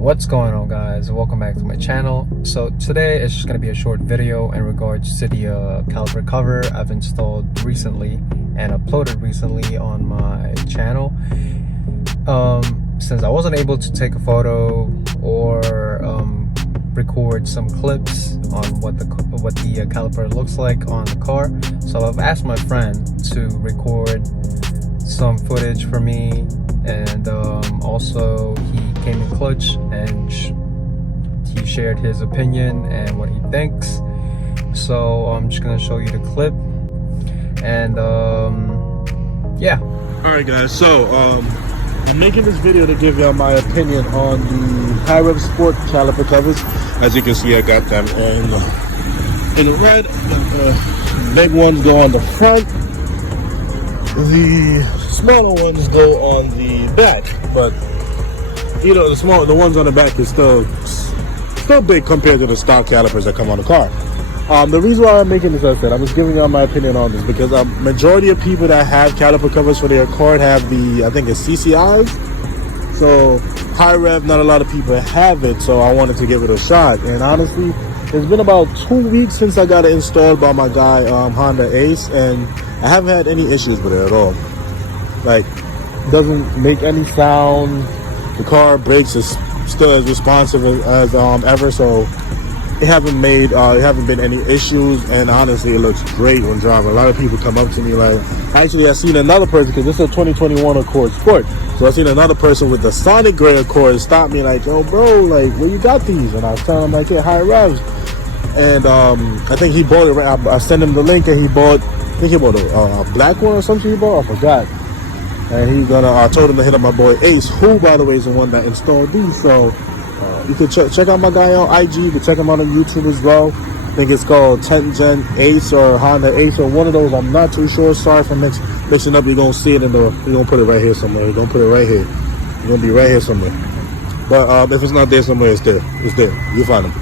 What's going on, guys? Welcome back to my channel. So today it's just going to be a short video in regards to the caliper cover I've installed recently and uploaded recently on my channel. Since I wasn't able to take a photo or record some clips on what the caliper looks like on the car, so I've asked my friend to record some footage for me, and also he came in clutch and he shared his opinion and what he thinks. So I'm just gonna show you the clip, and yeah. All right, guys, so I'm making this video to give y'all my opinion on the high rev sport caliper covers. As you can see, I got them in red. Big ones go on the front, the smaller ones go on the back, but you know, the ones on the back is still big compared to the stock calipers that come on the car. The reason why I'm making this, I was giving y'all my opinion on this because majority of people that have caliper covers for their car have the, I think it's CCIs. So high rev, not a lot of people have it, so I wanted to give it a shot. And honestly, it's been about 2 weeks since I got it installed by my guy, Honda Ace, and I haven't had any issues with it at all. Like, doesn't make any sound. The car brakes is still as responsive as ever, so it haven't been any issues. And honestly, it looks great when driving. A lot of people come up to me like, actually I seen another person, because this is a 2021 Accord Sport, so I seen another person with the Sonic Gray Accord stop me like, yo bro, like, where you got these? And I was telling him like, yeah, high revs. And I think he bought it right. I sent him the link, and I think he bought a black one or something he bought, I forgot. And I told him to hit up my boy Ace, who by the way is the one that installed these. So you can check out my guy on IG. You can check him out on YouTube as well. I think it's called 10 Gen Ace or Honda Ace or one of those. I'm not too sure. Sorry for mixing up. You're gonna see it we're gonna put it right here somewhere. We're gonna put it right here. It's gonna be right here somewhere. But if it's not there somewhere, it's there. It's there. You'll find them.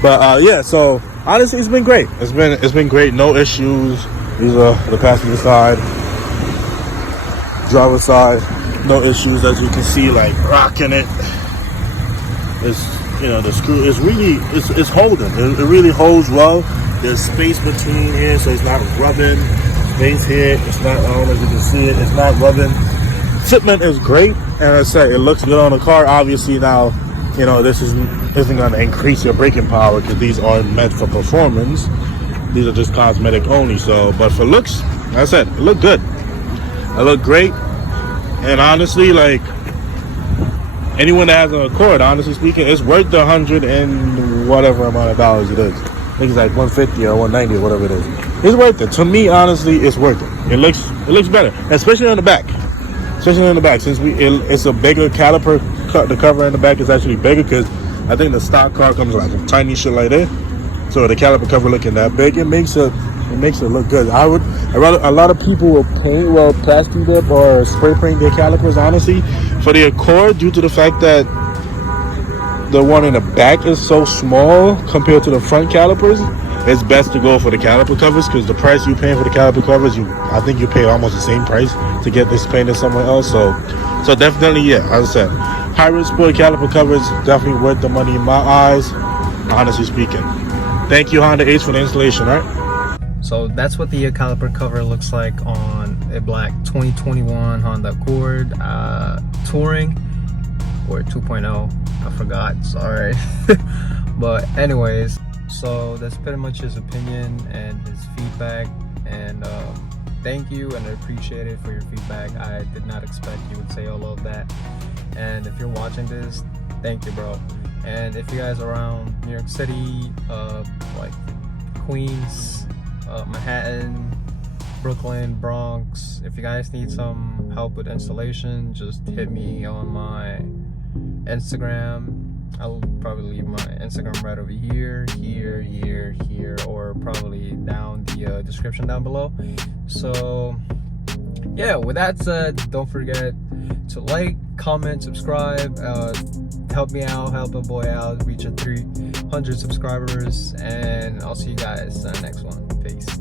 But yeah, so honestly, it's been great. It's been great. No issues. These are the passenger side, driver side. No issues, as you can see, like rocking it. It's, you know, the screw is really it's holding. It really holds well. There's space between here, so it's not rubbing. Space here. It's not. I don't know if you can see it. It's not rubbing. Fitment is great, and I say it looks good on the car. Obviously now, you know, this isn't going to increase your braking power because these aren't meant for performance. These are just cosmetic only. So, but for looks, like I said, it looked good. It looked great. And honestly, like, anyone that has an Accord, honestly speaking, it's worth the $100 and whatever amount of dollars it is. I think it's like $150 or $190 or whatever it is. It's worth it. To me, honestly, it's worth it. It looks better, especially on the back. Especially on the back, since it's a bigger caliper. The cover in the back is actually bigger because I think the stock car comes like a tiny shit like that. So the caliper cover looking that big, it makes it look good. A lot of people will plastic dip or spray paint their calipers, honestly. For the Accord, due to the fact that the one in the back is so small compared to the front calipers, it's best to go for the caliper covers, because the price you're paying for the caliper covers, I think you pay almost the same price to get this painted somewhere else. So definitely, yeah, as I said, high rev sport caliper covers definitely worth the money in my eyes, honestly speaking. Thank you, Honda Ace, for the installation. All right. So that's what the caliper cover looks like on a black 2021 Honda Accord Touring or 2.0. I forgot, sorry. But anyways, so that's pretty much his opinion and his feedback, and thank you, and I appreciate it for your feedback. I did not expect you would say all of that. And if you're watching this, thank you, bro. And if you guys are around New York City, like Queens, Manhattan, Brooklyn, Bronx, if you guys need some help with installation, just hit me on my Instagram. I'll probably leave my Instagram right over here, or probably down the description down below. So yeah, with that said, don't forget to like, comment, subscribe, help me out, help a boy out, reach 300 subscribers, and I'll see you guys in the next one. Peace.